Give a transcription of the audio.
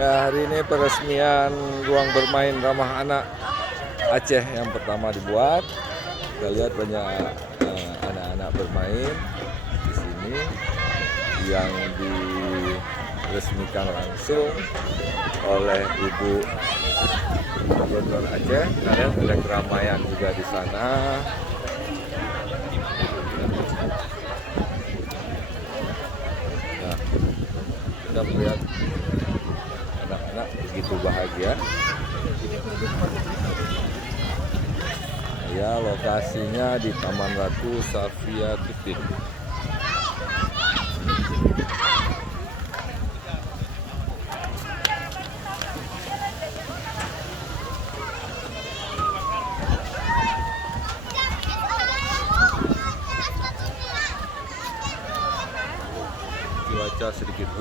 Ya, hari ini peresmian ruang bermain ramah anak Aceh yang pertama dibuat. Kita lihat banyak anak-anak bermain di sini yang diresmikan langsung oleh Ibu Gubernur Aceh. Kita lihat ada keramaian juga di sana. Nah, kita melihat anak-anak begitu bahagia. Ya, lokasinya di Taman Ratu Safiatuddin.